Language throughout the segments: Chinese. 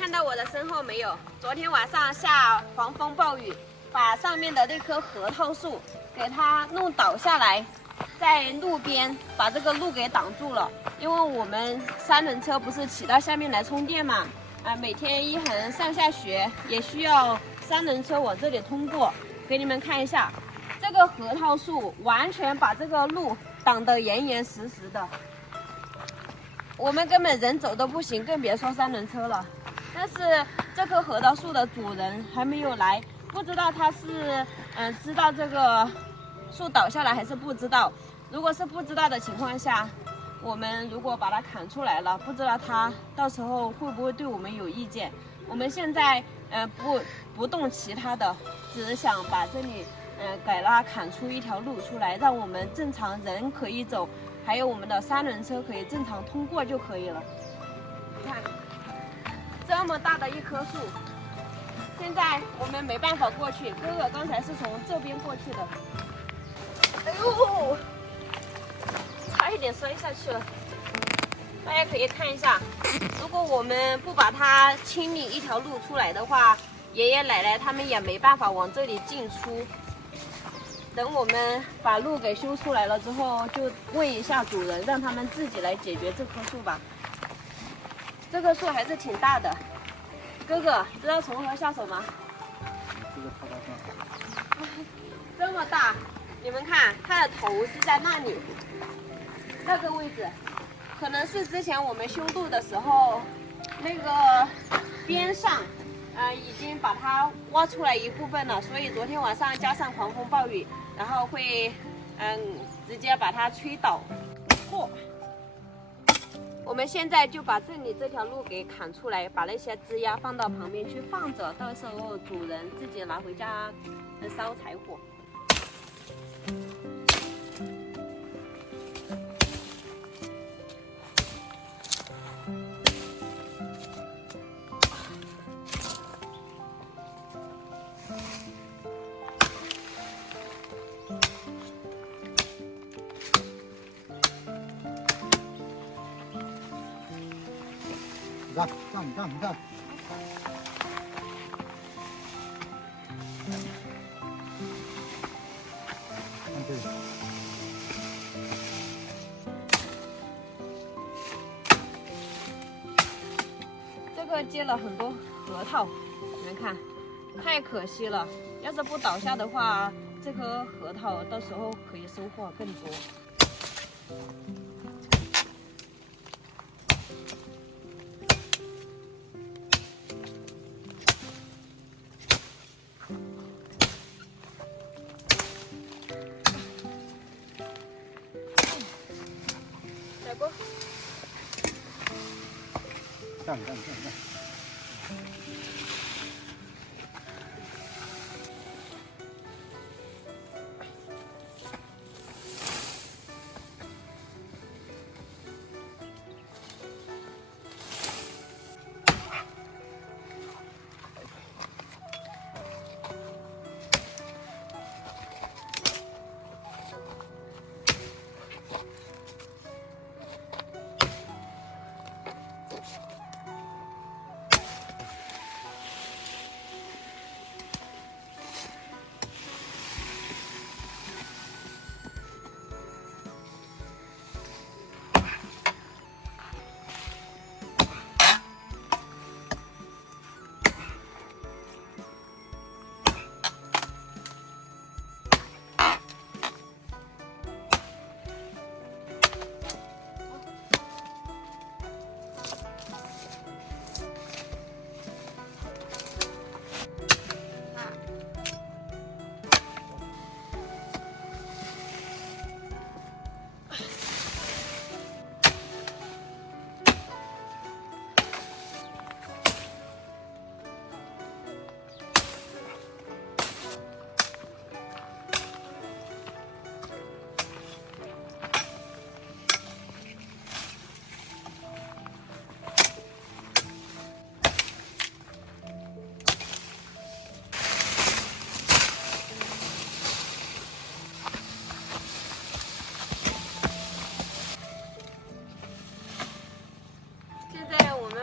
看到我的身后没有？昨天晚上下狂风暴雨，把上面的那棵核桃树给它弄倒下来，在路边把这个路给挡住了。因为我们三轮车不是骑到下面来充电嘛，每天一恒上下学也需要三轮车往这里通过。给你们看一下，这个核桃树完全把这个路挡得严严实实的，我们根本人走都不行，更别说三轮车了。但是这棵核桃树的主人还没有来，不知道他是知道这个树倒下来还是不知道。如果是不知道的情况下，我们如果把它砍出来了，不知道他到时候会不会对我们有意见。我们现在不动其他的，只是想把这里给它砍出一条路出来，让我们正常人可以走，还有我们的三轮车可以正常通过就可以了。你看这么大的一棵树，现在我们没办法过去。哥哥刚才是从这边过去的，哎呦，差一点摔下去了。大家可以看一下，如果我们不把它清理一条路出来的话，爷爷奶奶他们也没办法往这里进出。等我们把路给修出来了之后，就问一下主人，让他们自己来解决这棵树吧。这棵树还是挺大的，哥哥知道从何下手吗？这个太大了，这么大，你们看它的头是在那里，那个位置，可能是之前我们修路的时候，那个边上，已经把它挖出来一部分了，所以昨天晚上加上狂风暴雨，然后会，直接把它吹倒。嚯！我们现在就把这里这条路给砍出来，把那些枝丫放到旁边去放着，到时候主人自己拿回家烧柴火。你看，看这里，这个结了很多核桃，你们看，太可惜了。要是不倒下的话，这颗核桃到时候可以收获更多。来不？干。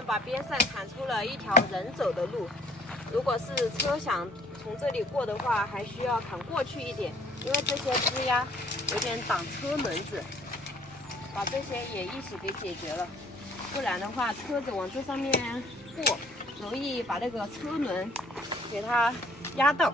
把边上砍出了一条人走的路。如果是车想从这里过的话，还需要砍过去一点，因为这些枝丫有点挡车轮子，把这些也一起给解决了。不然的话，车子往这上面过，容易把那个车轮给它压到。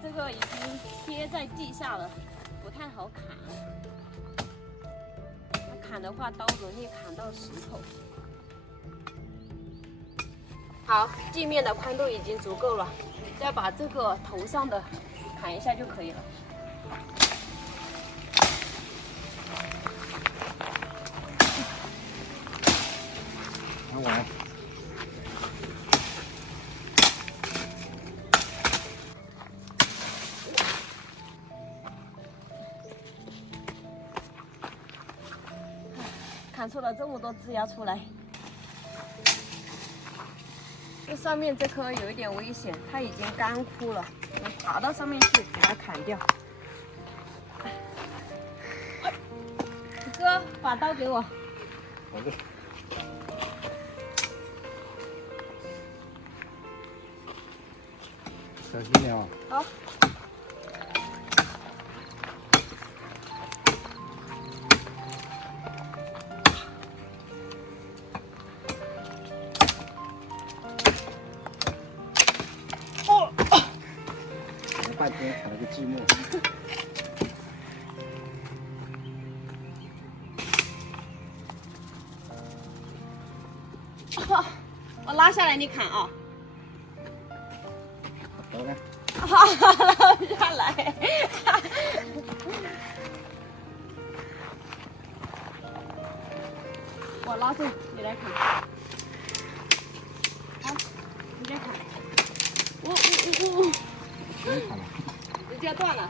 这个已经贴在地下了，不太好砍。它砍的话，刀容易砍到石头。好，地面的宽度已经足够了，再把这个头上的砍一下就可以了。拿完。砍出了这么多枝丫出来，这上面这棵有一点危险，它已经干枯了，我们爬到上面去给它砍掉。哥，把刀给我。好的。小心点啊。好。半天砍了个寂寞。我拉下来你砍啊！好嘞。好，拉下来。我拉住，你来砍。好，你来砍。没砍了，直接断了。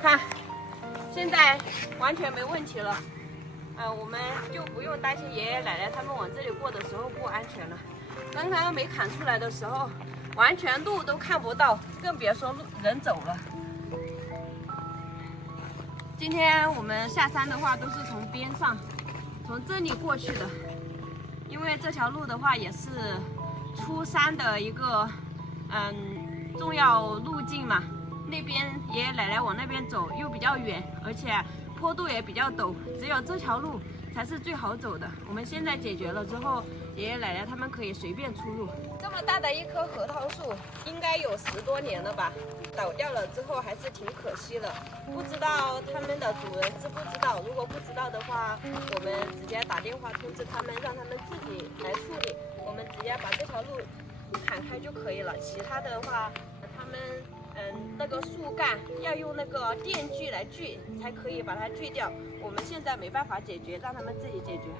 看，现在完全没问题了。我们就不用担心爷爷奶奶他们往这里过的时候不安全了。刚刚没砍出来的时候，完全路都看不到，更别说人走了。今天我们下山的话，都是从边上，从这里过去的。因为这条路的话也是出山的一个重要路径嘛，那边爷爷奶奶往那边走又比较远，而且坡度也比较陡，只有这条路才是最好走的。我们现在解决了之后，爷爷奶奶他们可以随便出入。这么大的一棵核桃树，应该有10多年了吧，倒掉了之后还是挺可惜的。不知道他们的主人知不知道？如果不知道的话，我们直接打电话通知他们，让他们自己来处理。我们直接把这条路砍开就可以了。其他的话，他们那个树干要用那个电锯来锯，才可以把它锯掉。我们现在没办法解决，让他们自己解决。